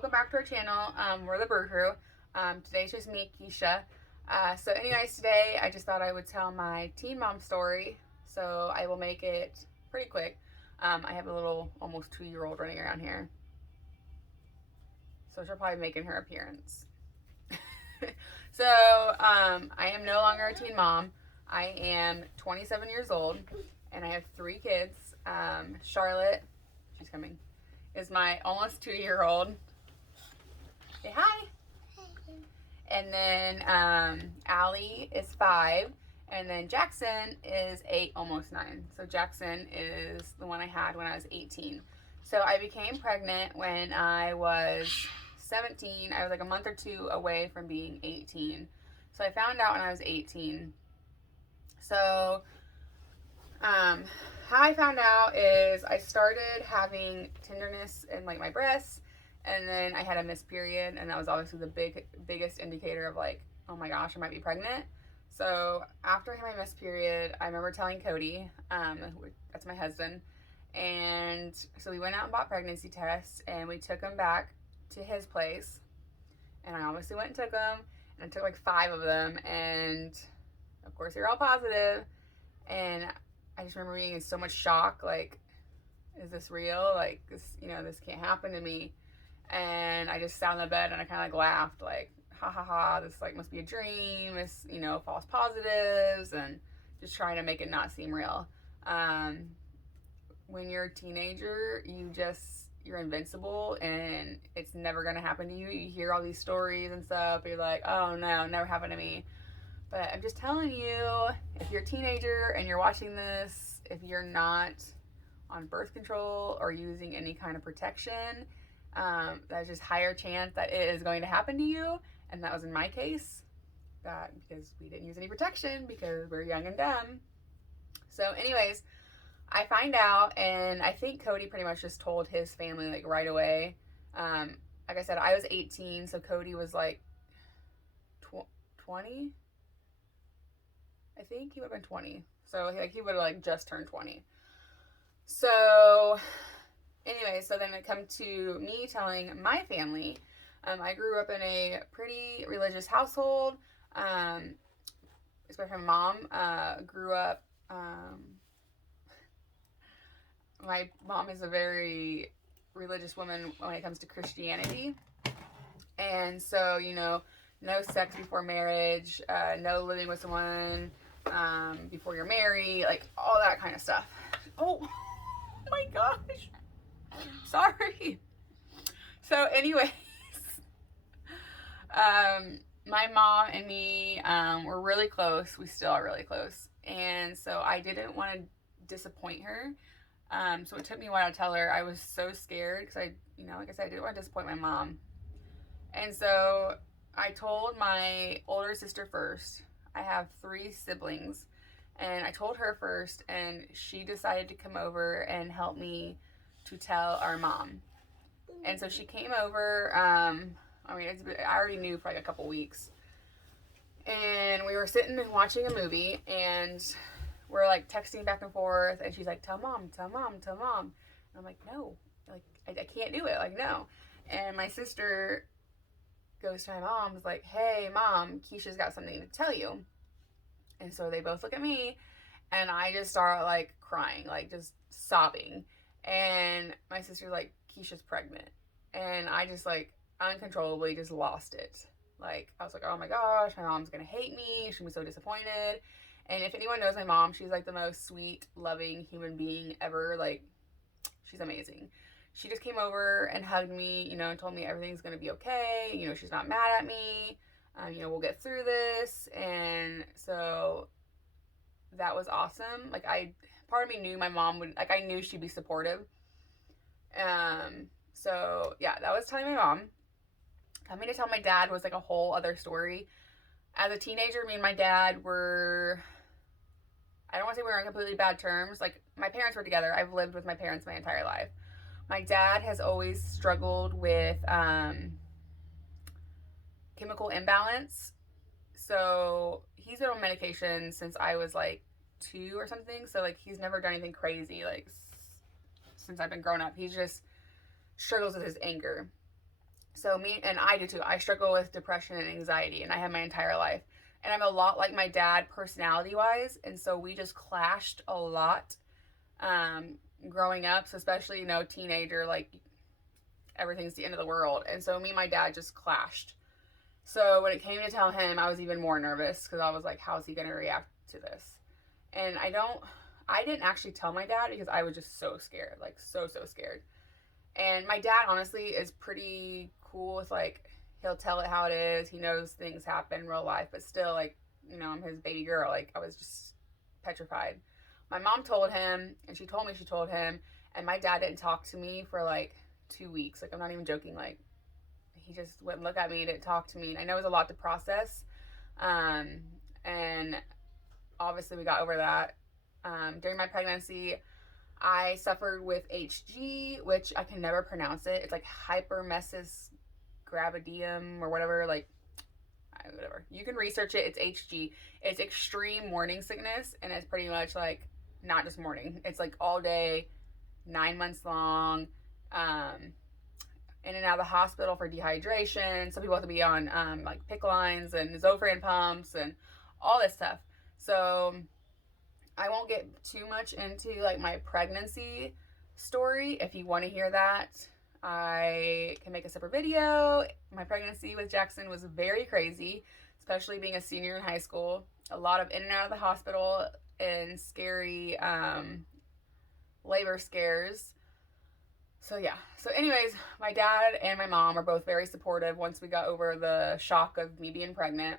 welcome back to our channel. We're the Brew Crew. Today's just me, Keisha. So anyways, today I just thought I would tell my teen mom story. So I will make it pretty quick. I have a little almost 2-year-old running around here. So she'll probably be making her appearance. So I am no longer a teen mom. I am 27 years old and I have 3 kids. Charlotte, she's coming, is my almost 2-year-old. Say hi. And then Allie is 5. And then Jackson is 8, almost 9. So Jackson is the one I had when I was 18. So I became pregnant when I was 17. I was like a month or 2 away from being 18. So I found out when I was 18. So how I found out is I started having tenderness in like my breasts, and then I had a missed period, and that was obviously the biggest indicator of like, oh my gosh, I might be pregnant. So after I had my missed period, I remember telling Cody, that's my husband, and so we went out and bought pregnancy tests, and we took them back to his place, and I obviously went and took them, and I took like 5 of them, and of course they were all positive, and I just remember being in so much shock, like, is this real? Like, this, this can't happen to me. And I just sat on the bed and I kind of like laughed, like, ha ha ha, this like must be a dream, it's, false positives, and just trying to make it not seem real. When you're a teenager, you're invincible and it's never gonna happen to you. You hear all these stories and stuff, you're like, oh no, never happened to me. But I'm just telling you, if you're a teenager and you're watching this, if you're not on birth control or using any kind of protection, there's just higher chance that it is going to happen to you. And that was in my case, that because we didn't use any protection because we're young and dumb. So anyways, I find out, and I think Cody pretty much just told his family like right away. Like I said, I was 18, so Cody was like 20. I think he would have been 20. So he would have like just turned 20. So anyway, so then it come to me telling my family. I grew up in a pretty religious household. Especially my mom grew up. My mom is a very religious woman when it comes to Christianity. And so, no sex before marriage, no living with someone before you're married, like all that kind of stuff. Oh my gosh. Sorry. So anyways, my mom and me were really close. We still are really close. And so I didn't want to disappoint her. So it took me a while to tell her. I was so scared because like I said, I didn't want to disappoint my mom. And so I told my older sister first. I have 3 siblings, and I told her first, and she decided to come over and help me to tell our mom. And so she came over. I already knew for like a couple weeks, and we were sitting and watching a movie, and we're like texting back and forth, and she's like, tell mom, tell mom, tell mom. And I'm like, no, like I can't do it, like no. And my sister goes to my mom, is like, hey mom, Keisha's got something to tell you. And so they both look at me, and I just start like crying, like just sobbing. And my sister's like, Keisha's pregnant. And I just like uncontrollably just lost it. Like I was like, oh my gosh, my mom's gonna hate me, she's gonna be so disappointed. And if anyone knows my mom, she's like the most sweet, loving human being ever. Like, she's amazing. She just came over and hugged me, and told me everything's going to be okay. She's not mad at me. We'll get through this. And so that was awesome. Like, part of me knew my mom would, like, I knew she'd be supportive. So yeah, that was telling my mom. Coming to tell my dad was like a whole other story. As a teenager, me and my dad were, I don't want to say we were on completely bad terms. Like, my parents were together. I've lived with my parents my entire life. My dad has always struggled with chemical imbalance. So he's been on medication since I was like 2 or something. So like he's never done anything crazy like since I've been grown up. He just struggles with his anger. So I do too. I struggle with depression and anxiety, and I have my entire life. And I'm a lot like my dad personality wise, and so we just clashed a lot growing up. So especially, teenager, like everything's the end of the world. And so me and my dad just clashed. So when it came to tell him, I was even more nervous because I was like, how's he going to react to this? And I didn't actually tell my dad because I was just so scared, like so scared. And my dad honestly is pretty cool with like, he'll tell it how it is. He knows things happen in real life, but still, like, I'm his baby girl. Like, I was just petrified. My mom told him, and she told me she told him, and my dad didn't talk to me for like 2 weeks. Like, I'm not even joking. Like, he just wouldn't look at me, didn't talk to me. And I know it was a lot to process. And obviously we got over that. During my pregnancy, I suffered with HG, which I can never pronounce it. It's like hypermesis gravidium or whatever, like whatever. You can research it. It's HG. It's extreme morning sickness, and it's pretty much like not just morning. It's like all day, 9 months long. In and out of the hospital for dehydration. Some people have to be on like PICC lines and Zofran pumps and all this stuff. So I won't get too much into like my pregnancy story. If you want to hear that, I can make a separate video. My pregnancy with Jackson was very crazy, especially being a senior in high school. A lot of in and out of the hospital and scary labor scares. So yeah. So anyways, my dad and my mom are both very supportive once we got over the shock of me being pregnant.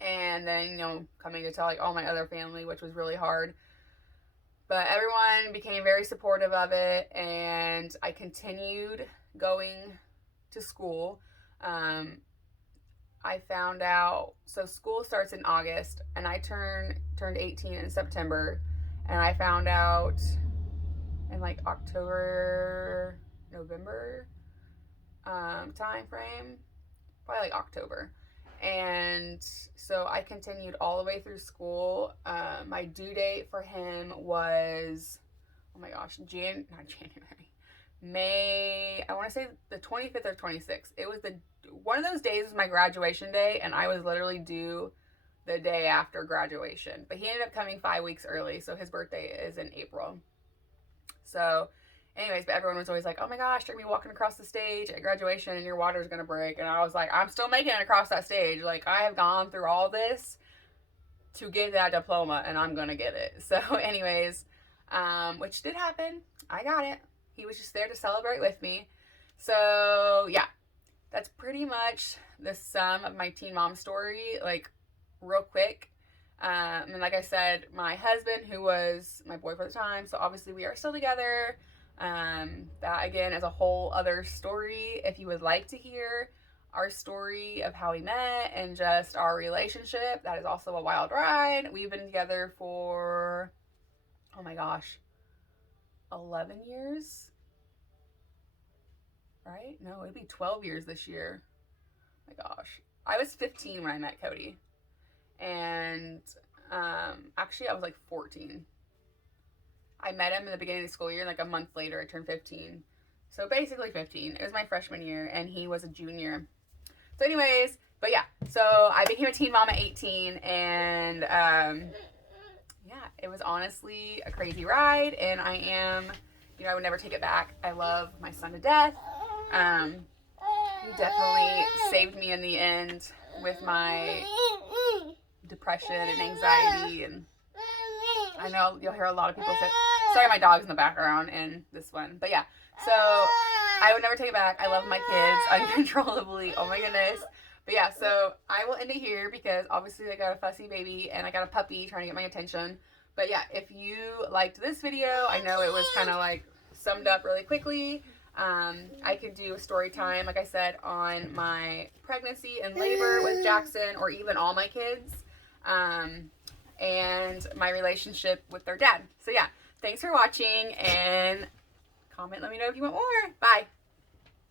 And then, coming to tell like all my other family, which was really hard. But everyone became very supportive of it, and I continued going to school. I found out, so school starts in August, and I turned 18 in September, and I found out in like October, November time frame, probably like October. And so I continued all the way through school. My due date for him was, oh my gosh, not January, May, I want to say the 25th or 26th. It was one of those days was my graduation day, and I was literally due the day after graduation. But he ended up coming 5 weeks early, so his birthday is in April. So anyways, but everyone was always like, oh my gosh, you're going to be walking across the stage at graduation and your water's going to break. And I was like, I'm still making it across that stage. Like, I have gone through all this to get that diploma, and I'm going to get it. So anyways, which did happen. I got it. He was just there to celebrate with me. So yeah, that's pretty much the sum of my teen mom story, like real quick. And like I said, my husband, who was my boyfriend at the time, so obviously we are still together. That again is a whole other story. If you would like to hear our story of how we met and just our relationship, that is also a wild ride. We've been together for, oh my gosh, 11 years, right? No, it'd be 12 years this year. Oh my gosh. I was 15 when I met Cody. And actually I was like 14. I met him in the beginning of the school year, and like a month later I turned 15. So basically 15. It was my freshman year, and he was a junior. So anyways, but yeah, so I became a teen mom at 18, and yeah, it was honestly a crazy ride, and I would never take it back. I love my son to death. He definitely saved me in the end with my depression and anxiety, and I know you'll hear a lot of people say, sorry, my dog's in the background in this one. But yeah, so I would never take it back. I love my kids uncontrollably. Oh my goodness. But yeah, so I will end it here because obviously I got a fussy baby and I got a puppy trying to get my attention. But yeah, if you liked this video, I know it was kind of like summed up really quickly. I could do a story time, like I said, on my pregnancy and labor with Jackson, or even all my kids. And my relationship with their dad. So yeah, thanks for watching, and comment, let me know if you want more. Bye.